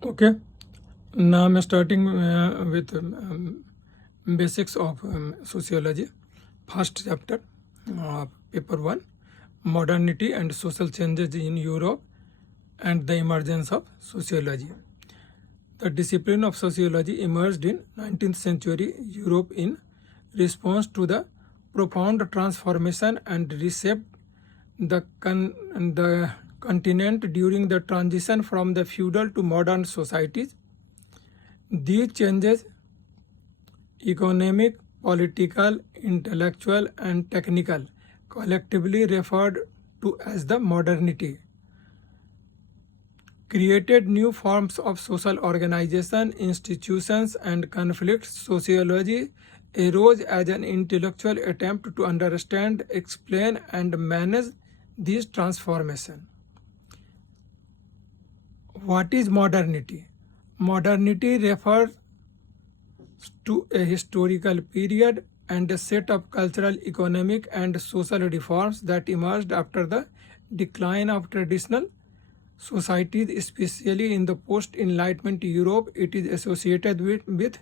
Okay, now I'm starting with basics of sociology. First chapter, paper 1, modernity and social changes in Europe and the emergence of sociology. The discipline of sociology emerged in 19th century Europe in response to the profound transformation and reshaped the continent during the transition from the feudal to modern societies. These changes, economic, political, intellectual, and technical, collectively referred to as the modernity, created new forms of social organization, institutions, and conflicts. Sociology arose as an intellectual attempt to understand, explain, and manage these transformations. What is modernity? Modernity refers to a historical period and a set of cultural, economic, and social reforms that emerged after the decline of traditional societies, especially in the post-Enlightenment Europe. It is associated with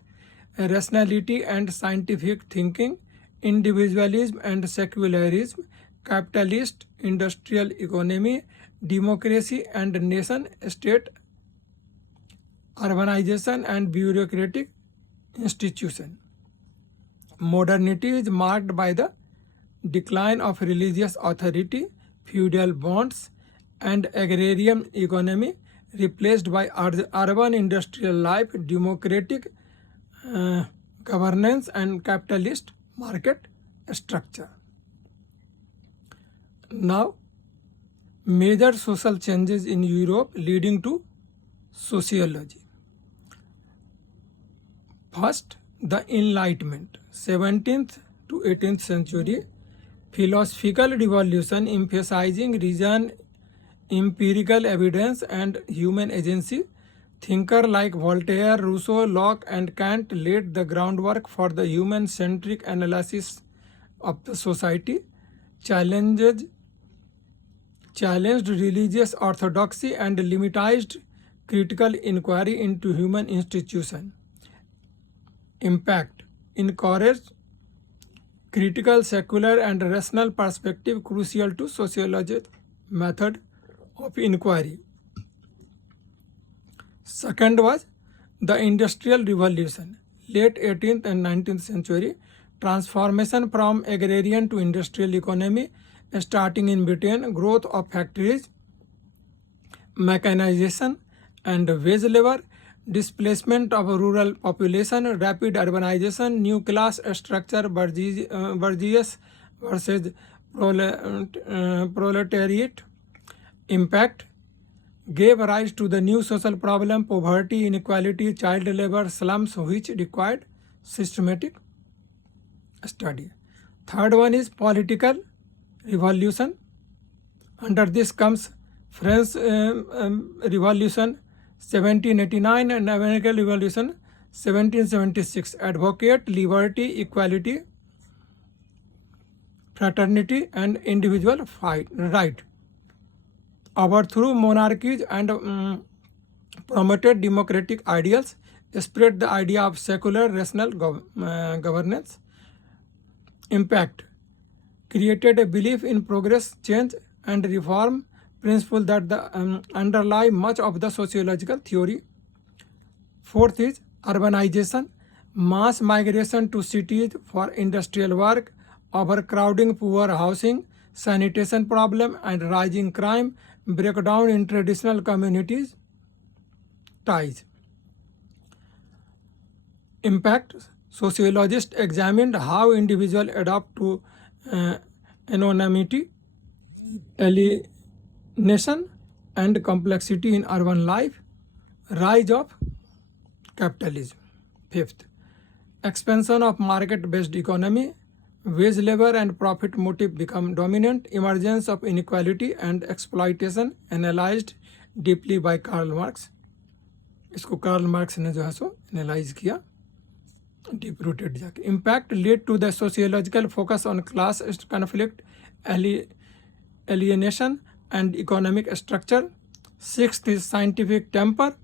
rationality and scientific thinking, individualism and secularism, capitalist industrial economy, democracy and nation-state, urbanization and bureaucratic institution. Modernity is marked by the decline of religious authority, feudal bonds, and agrarian economy, replaced by urban industrial life, democratic governance, and capitalist market structure. Now, major social changes in Europe leading to sociology. First, the Enlightenment, 17th to 18th century, philosophical revolution emphasizing reason, empirical evidence, and human agency. Thinkers like Voltaire, Rousseau, Locke, and Kant laid the groundwork for the human-centric analysis of the society, challenged religious orthodoxy, and limited critical inquiry into human institutions. Impact: encouraged critical, secular, and rational perspective crucial to sociological method of inquiry. Second was the Industrial Revolution, late 18th and 19th century, transformation from agrarian to industrial economy, starting in Britain, growth of factories, mechanization and wage labor, displacement of rural population, rapid urbanization, new class structure, bourgeois versus proletariat. Impact: gave rise to the new social problem, poverty, inequality, child labor, slums, which required systematic study. Third one is political revolution. Under this comes French Revolution 1789 and American Revolution 1776. Advocate liberty, equality, fraternity, and individual right. Overthrew monarchies and promoted democratic ideals, spread the idea of secular rational governance. Impact: created a belief in progress, change, and reform principle that underlie much of the sociological theory. Fourth is urbanization, mass migration to cities for industrial work, overcrowding, poor housing, sanitation problem, and rising crime, breakdown in traditional communities ties. Impact: sociologists examined how individuals adapt to anonymity, alienation, and complexity in urban life. Rise of capitalism. Fifth, expansion of market-based economy, wage labor and profit motive become dominant, emergence of inequality and exploitation analyzed deeply by Karl Marx. इसको Karl Marx ने जो है सो analyse किया deep rooted जाके. Impact lead to the sociological focus on class conflict, alienation, and economic structure. Sixth is scientific temper,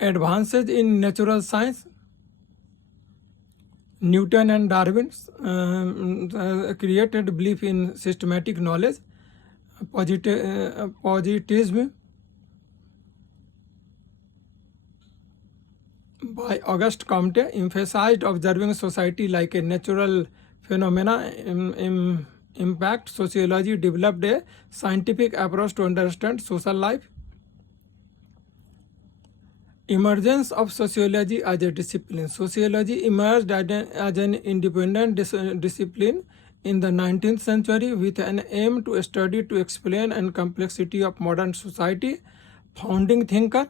Advances in natural science. Newton and Darwin created belief in systematic knowledge. Positivism by Auguste Comte emphasized observing society like a natural phenomena. Impact. Sociology developed a scientific approach to understand social life. Emergence of sociology as a discipline. Sociology emerged as an independent discipline in the 19th century with an aim to study to explain and complexity of modern society. Founding thinkers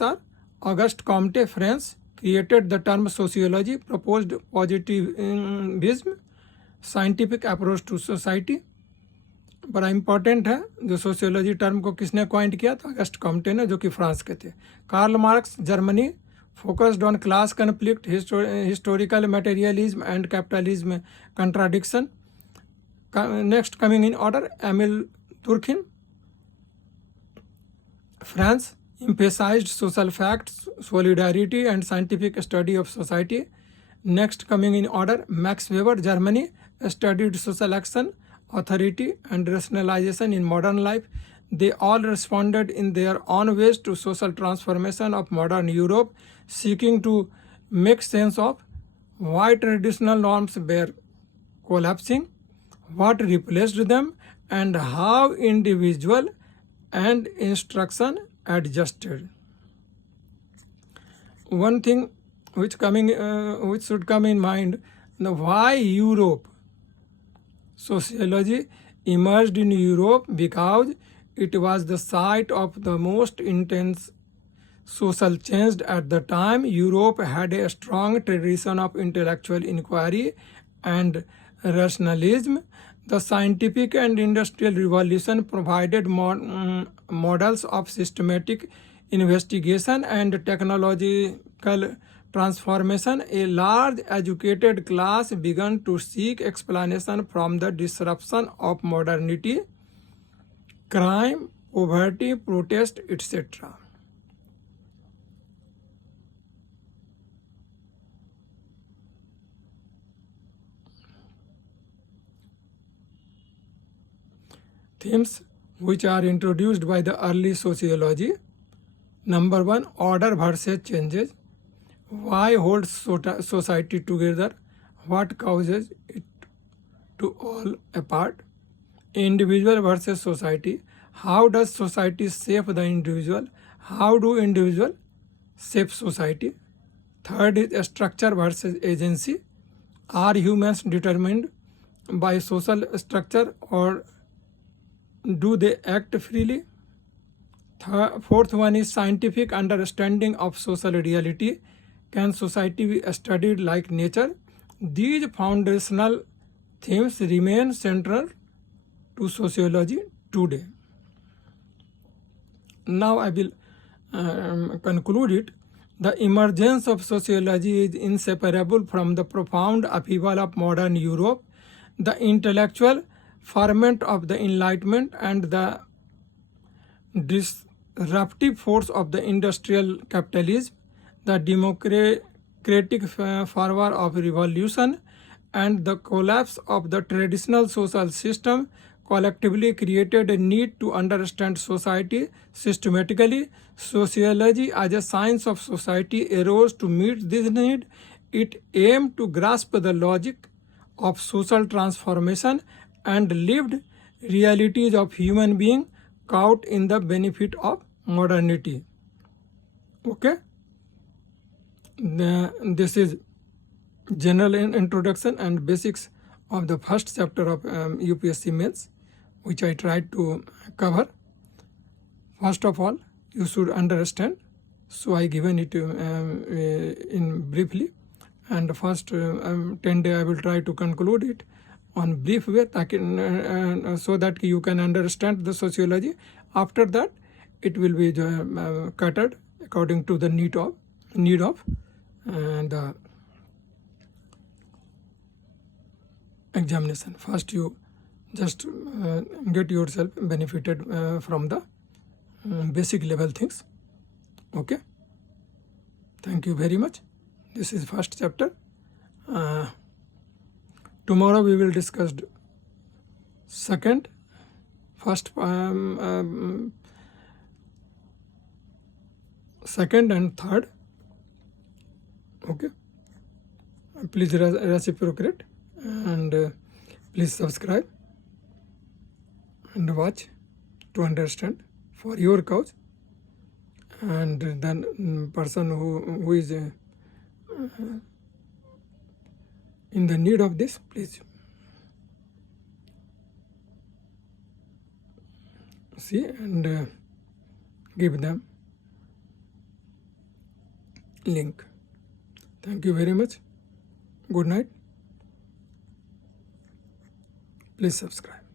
are Auguste Comte, France, created the term sociology, proposed positivism, scientific approach to society. बड़ा important है. जो sociology term को किसने coined किया था? August Comte ने, जो कि फ्रांस के थे. Karl Marx, Germany, focused on class conflict, historical materialism and capitalism contradiction. Next coming in order, Emile Durkheim, France, emphasized social facts, solidarity and scientific study of society. Next coming in order, Max Weber, Germany, studied social action, authority and rationalization in modern life. They all responded in their own ways to social transformation of modern Europe, seeking to make sense of why traditional norms were collapsing, what replaced them, and how individual and instruction adjusted. One thing which should come in mind, why Europe? Sociology emerged in Europe because it was the site of the most intense social change at the time. Europe had a strong tradition of intellectual inquiry and rationalism. The scientific and industrial revolution provided models of systematic investigation and technological transformation. A large educated class began to seek explanation from the disruption of modernity, crime, poverty, protest, etc. Themes which are introduced by the early sociology. Number 1, order versus changes. Why holds society together? What causes it to all apart? Individual versus society. How does society shape the individual? How do individuals shape society? Third is structure versus agency. Are humans determined by social structure or do they act freely? Fourth one is scientific understanding of social reality. Can society be studied like nature? These foundational themes remain central to sociology today. Now I will conclude it. The emergence of sociology is inseparable from the profound upheaval of modern Europe. The intellectual ferment of the Enlightenment and the disruptive force of the industrial capitalism, the democratic fervor of revolution, and the collapse of the traditional social system collectively created a need to understand society systematically. Sociology as a science of society arose to meet this need. It aimed to grasp the logic of social transformation and lived realities of human being caught in the benefit of modernity. Okay, this is general introduction and basics of the first chapter of UPSC mains, which I tried to cover. First of all, you should understand, so I given it in briefly, and first 10 days I will try to conclude it on brief way, so that you can understand the sociology. After that, it will be catered according to the need of the examination. First, you just get yourself benefited from the basic level things. Okay, thank you very much. This is first chapter. Tomorrow we will discuss second, first, second and third. Okay, please reciprocate and please subscribe and watch to understand for your cause. And then person who is in the need of this, please see and give them link. Thank you very much. Good night. Please subscribe.